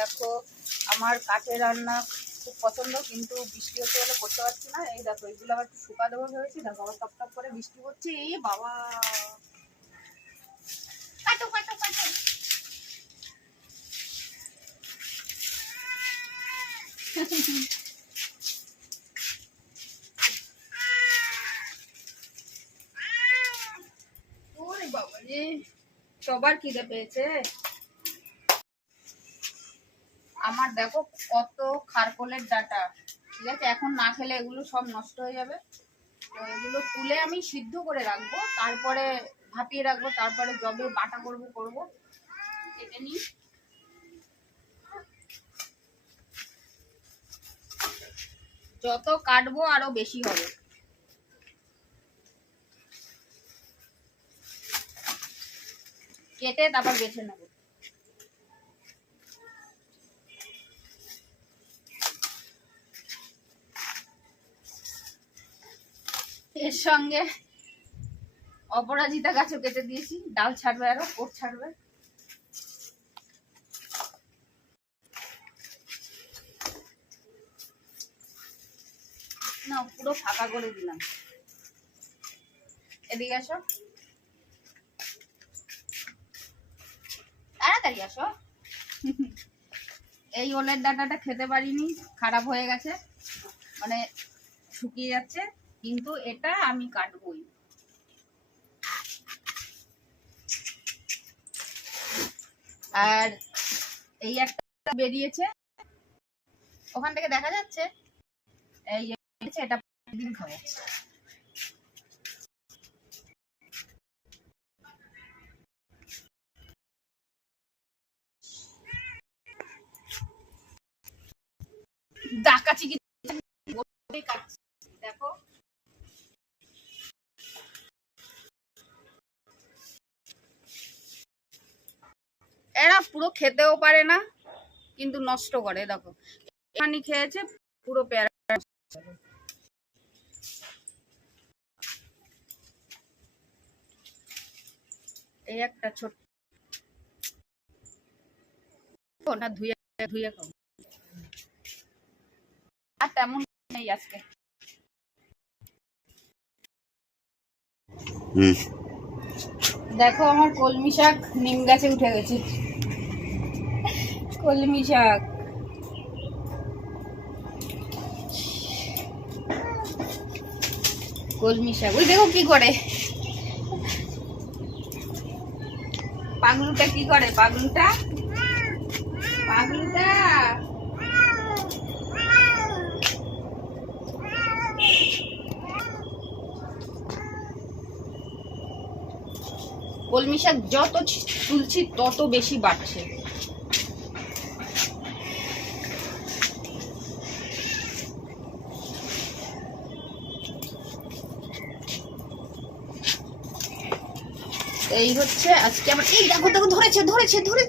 দেখো, আমার কাঠের রান্না খুব পছন্দ, কিন্তু বৃষ্টি হতে হলে করতে পারছি না। এই দেখো, এগুলো আবার একটু শুকা দেবো ভেবেছি দেখো, আবার টপ টপ করে বৃষ্টি হচ্ছে এই বাবা! সবার খিদে পেয়েছে। আমার দেখো কত খারকোলের ডাটা, ঠিক আছে? এখন না খেলে এগুলো সব নষ্ট হয়ে যাবে। তো এগুলো তুলে আমি সিদ্ধ করে রাখব, তারপরে ভাপিয়ে রাখব, তারপরে জবে বাটা করব করব। কেটে নিই। যত কাটবো আরও বেশি হবে। কেটে তারপর বেছে নেব। এর সঙ্গে অপরাজিতা গাছও কেটে দিয়েছি। ডাল ছাড়বে আরও কোট ছাড়বে। না, পুরো ফাঁকা করে দিলাম। এদিকে আসো। তাড়াতাড়ি আসো। এই ওলের ডাটাটা খেতে পারিনি, খারাপ হয়ে গেছে। মানে শুকিয়ে যাচ্ছে। কিন্তু এটা আমি কাটবই। আর এই একটা বেরিয়েছে। ওখান থেকে দেখা যাচ্ছে, এই এটা দিন খাব। ডাকাচি কি কাটছি দেখো এরা পুরো খেতেও পারে না কিন্তু নষ্ট করে দেখো। এখানে খেয়েছে পুরো প্যারা এই একটা ছোট না ধুয়ে ধুয়ে আর তেমন নেই আজকে। দেখো আমার কলমি শাক নিম গাছে উঠে গেছে। কলমি শাক কলমি শাক ওই দেখো কি করে। পাগলুটা কি করে? পাগলুটা? পাগলুটা? কলমি শাক যত তুলছি, তত বেশি বাড়ছে। এই হচ্ছে আজকে আমার এই দেখো দেখো, ধরেছে ধরেছে ধরে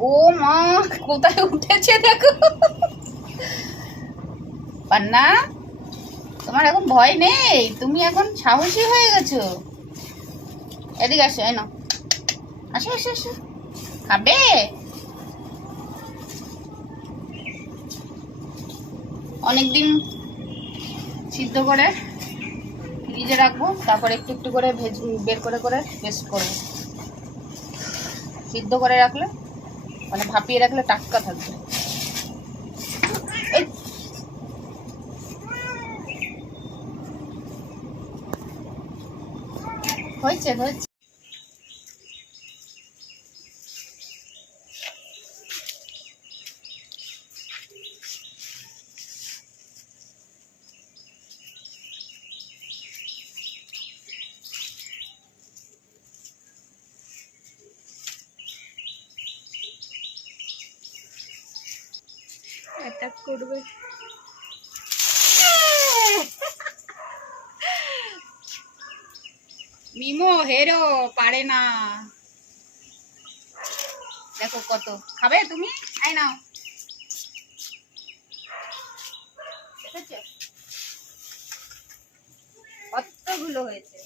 ও মা, কোথায় উঠেছে দেখো? পান্না, তোমার এখন ভয় নেই? তুমি এখন সাহসী হয়ে গেছো? এদিকে আসো নাও। আসো আসো আসো। খাবে? অনেকদিন সিদ্ধ করে ফ্রিজে রাখব, তারপর একটু একটু করে ভেজ বের করে করে পেস্ট করব। সিদ্ধ করে রাখলে মানে ভাপিয়ে রাখলে টাটকা থাকবে। হয়েছে হয়েছে। অ্যাটাক করবে। মিমো হেরো পারে না। দেখো কত। খাবে তুমি? আই নাও। কতগুলো হয়েছে?